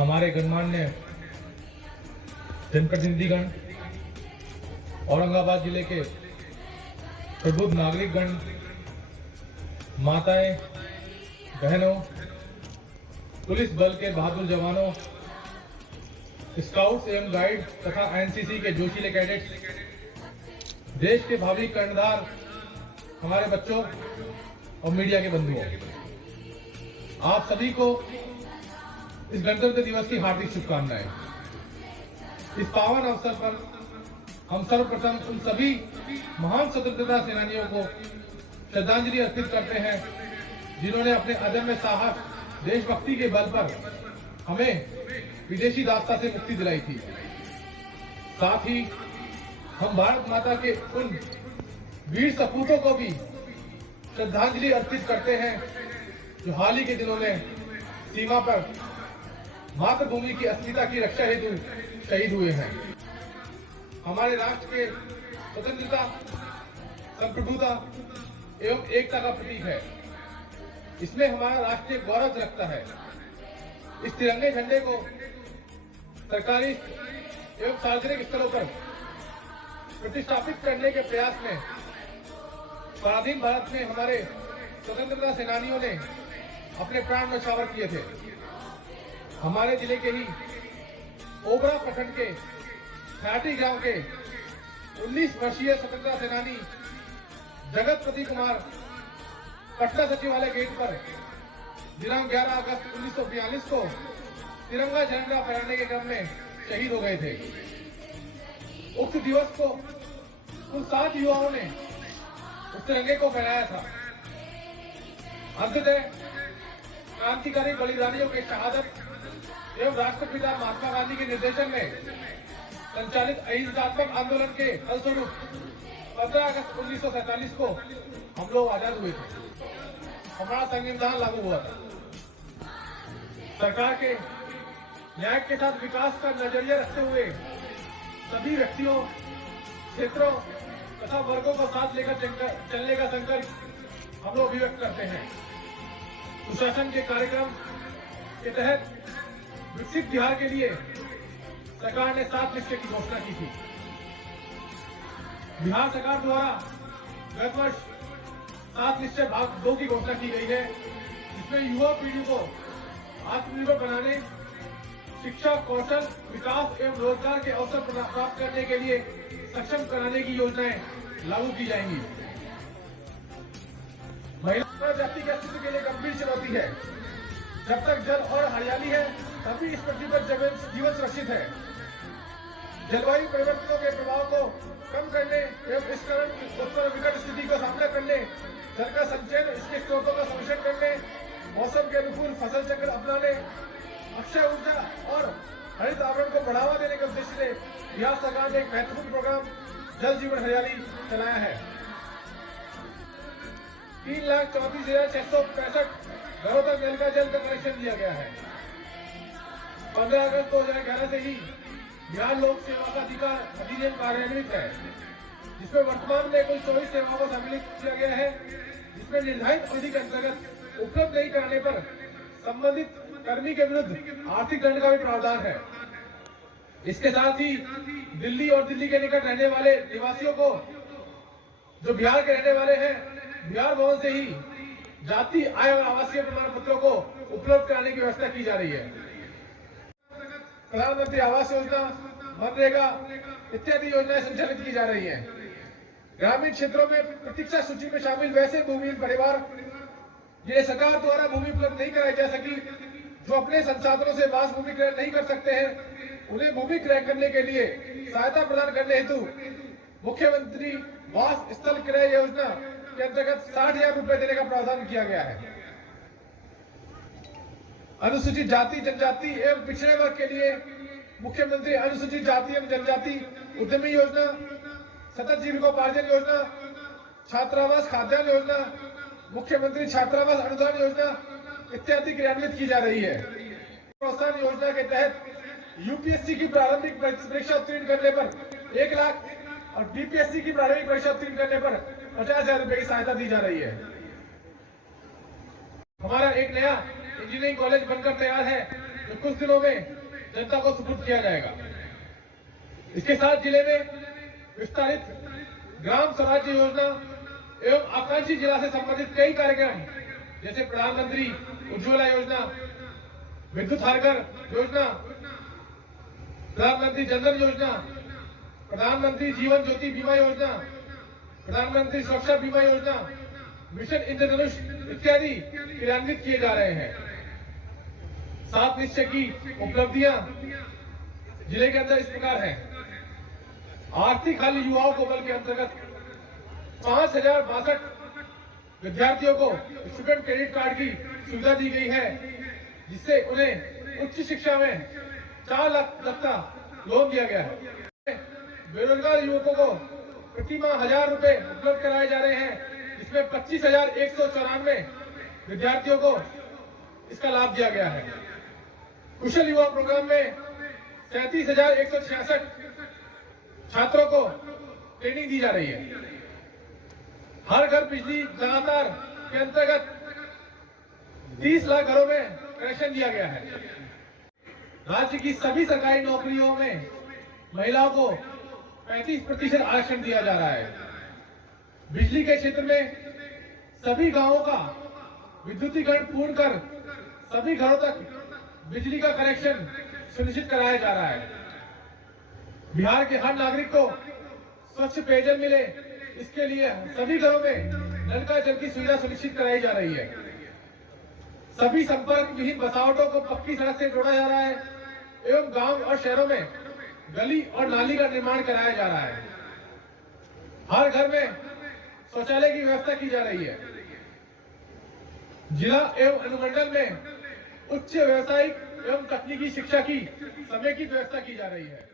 हमारे गणमान्य जनप्रतिनिधिगण, औरंगाबाद जिले के प्रबुद्ध नागरिकगण, माताएं, बहनों, पुलिस बल के बहादुर जवानों, स्काउट्स एवं गाइड तथा एनसीसी के जोशीले कैडेट्स, देश के भावी कर्णधार हमारे बच्चों और मीडिया के बंधुओं, आप सभी को इस गणतंत्र दिवस की हार्दिक शुभकामनाएं। इस पावन अवसर पर हम सर्वप्रथम उन सभी महान स्वतंत्रता सेनानियों को श्रद्धांजलि अर्पित करते हैं जिन्होंने अपने अदम्य साहस, देशभक्ति के बल पर हमें विदेशी दास्ता से मुक्ति दिलाई थी। साथ ही हम भारत माता के उन वीर सपूतों को भी श्रद्धांजलि अर्पित करते हैं जो हाल ही के दिनों में सीमा पर मातृभूमि की अस्मिता की रक्षा हेतु शहीद हुए हैं। हमारे राष्ट्र के स्वतंत्रता, संप्रभुता एवं एकता का प्रतीक है। इसमें हमारा राष्ट्रीय गौरव रखता है। इस तिरंगे झंडे को सरकारी एवं सार्वजनिक स्थलों पर प्रतिष्ठापित करने के प्रयास में पराधीन भारत में हमारे स्वतंत्रता सेनानियों ने अपने प्राण न्यौछावर किए थे। हमारे जिले के ही ओबरा प्रखंड के खाटी गांव के 19 वर्षीय स्वतंत्रता सेनानी जगतपति कुमार पटना सचिवालय गेट पर दिनांक 11 अगस्त 1942 को तिरंगा झंडा फहराने के क्रम में शहीद हो गए थे। उक्त दिवस को उन 7 युवाओं ने उस तिरंगे को फहराया था। अंततः क्रांतिकारी बलिदानियों के शहादत एवं राष्ट्रपिता महात्मा गांधी के निर्देशन में संचालित अहिंसात्मक आंदोलन के फलस्वरूप 15 अगस्त 1947 को हम लोग आजाद हुए थे। हमारा संविधान लागू हुआ था। सरकार के न्याय के साथ विकास का नजरिया रखते हुए सभी व्यक्तियों, क्षेत्रों तथा वर्गों को साथ लेकर चलने का संकल्प हम लोग अभिव्यक्त करते हैं। सुशासन के कार्यक्रम के तहत विकसित बिहार के लिए सरकार ने 7 निश्चय की घोषणा की थी। बिहार सरकार द्वारा गत वर्ष 7 निश्चय भाग 2 की घोषणा की गई है, जिसमें युवा पीढ़ी को आत्मनिर्भर बनाने, शिक्षा, कौशल विकास एवं रोजगार के अवसर प्राप्त करने के लिए सक्षम कराने की योजनाएं लागू की जाएंगी। महिला जाति की स्थिति के लिए गंभीर चुनौती है। जब तक जल और हरियाली है तभी इस पृथ्वी पर जीवन सुरक्षित है। जलवायु परिवर्तनों के प्रभाव को कम करने एवं इस कारण उत्तर विकट स्थिति का सामना करने, जल का संचयन, इसके स्रोतों का संरक्षण करने, मौसम के अनुकूल फसल चक्र अपनाने, अक्षय ऊर्जा और हरित आवरण को बढ़ावा देने के उद्देश्य से बिहार सरकार ने एक महत्वपूर्ण प्रोग्राम जल जीवन हरियाली चलाया है। 3,34,665 घरों तक नल का जल का कनेक्शन दिया गया है। 15 अगस्त 2011 से ही बिहार लोक सेवा का अधिकार अधिनियम कार्यान्वित है, जिसमें वर्तमान में कुल 24 सेवाओं को सम्मिलित किया गया है, जिसमें निर्धारित अवधि के अंतर्गत उपलब्ध नहीं कराने पर संबंधित कर्मी के विरुद्ध आर्थिक दंड का भी प्रावधान है। इसके साथ ही दिल्ली और दिल्ली के निकट रहने वाले निवासियों को, जो बिहार के रहने वाले हैं, बिहार भवन से ही जाति, आय और आवासीय प्रमाण पत्रों को उपलब्ध कराने की व्यवस्था की जा रही है। प्रधानमंत्री आवास योजना, मनरेगा इत्यादि योजनाएं संचालित की जा रही हैं। ग्रामीण क्षेत्रों में प्रतीक्षा सूची में शामिल वैसे भूमिहीन परिवार जिन्हें सरकार द्वारा भूमि उपलब्ध नहीं कराई जा सकी, जो अपने संसाधनों से वास भूमि क्रय नहीं कर सकते हैं, उन्हें भूमि क्रय करने के लिए सहायता प्रदान करने हेतु मुख्यमंत्री वास स्थल क्रय योजना के अंतर्गत 60,000 रुपए देने का प्रावधान किया गया है। अनुसूचित जाति, जनजाति एवं पिछड़े वर्ग के लिए मुख्यमंत्री अनुसूचित जाति एवं जनजाति उद्यमी योजना, सतत जीविकोपार्जन योजना, छात्रावास खाद्यान्न योजना, मुख्यमंत्री छात्रावास अनुदान योजना इत्यादि क्रियान्वित की जा रही है। प्रोत्साहन योजना के तहत यूपीएससी की प्रारंभिक परीक्षा उत्तीर्ण करने पर 1 लाख और बीपीएससी की प्रारंभिक परीक्षा उत्तीर्ण करने पर 50,000 रुपए की सहायता दी जा रही है। हमारा एक नया इंजीनियरिंग कॉलेज बनकर तैयार है, जो कुछ दिनों में जनता को सुपुर्द किया जाएगा। इसके साथ जिले में विस्तारित ग्राम स्वराज्य योजना एवं आकांक्षी जिला से संबंधित कई कार्यक्रम जैसे प्रधानमंत्री उज्ज्वला योजना, विद्युत हर घर योजना, प्रधानमंत्री जनधन योजना, प्रधानमंत्री जीवन ज्योति बीमा योजना, प्रधानमंत्री सुरक्षा बीमा योजना, मिशन इंद्रधनुष इत्यादि क्रियान्वित किए जा रहे हैं। 7 निश्चय की उपलब्धियां जिले के अंदर इस प्रकार हैं। आर्थिक हल युवाओं को बल के अंतर्गत 5062 विद्यार्थियों को स्टूडेंट क्रेडिट कार्ड की सुविधा दी गई है, जिससे उन्हें उच्च शिक्षा में 4 लाख तक का लोन दिया गया है। बेरोजगार युवकों को प्रति माह 1000 रुपए उपलब्ध कराए जा रहे हैं, जिसमें 25,194 विद्यार्थियों को इसका लाभ दिया गया है। कुशल युवा प्रोग्राम में 37,166 छात्रों को ट्रेनिंग दी जा रही है। हर घर बिजली लगातार के अंतर्गत 30 लाख घरों में कनेक्शन दिया गया है। राज्य की सभी सरकारी नौकरियों में महिलाओं को 35% आरक्षण दिया जा रहा है। बिजली के क्षेत्र में सभी गांवों का विद्युतीकरण पूर्ण कर सभी घरों तक बिजली का कनेक्शन सुनिश्चित कराया जा रहा है। बिहार के हर नागरिक को स्वच्छ पेयजल मिले, इसके लिए सभी घरों में नल का जल की सुविधा सुनिश्चित कराई जा रही है। सभी संपर्क विहीन बसावटों को पक्की सड़क से जोड़ा जा रहा है एवं गांव और शहरों में गली और नाली का निर्माण कराया जा रहा है। हर घर में शौचालय की व्यवस्था की जा रही है। जिला एवं अनुमंडल में उच्च व्यावसायिक एवं तकनीकी शिक्षा की समेकित व्यवस्था की जा रही है।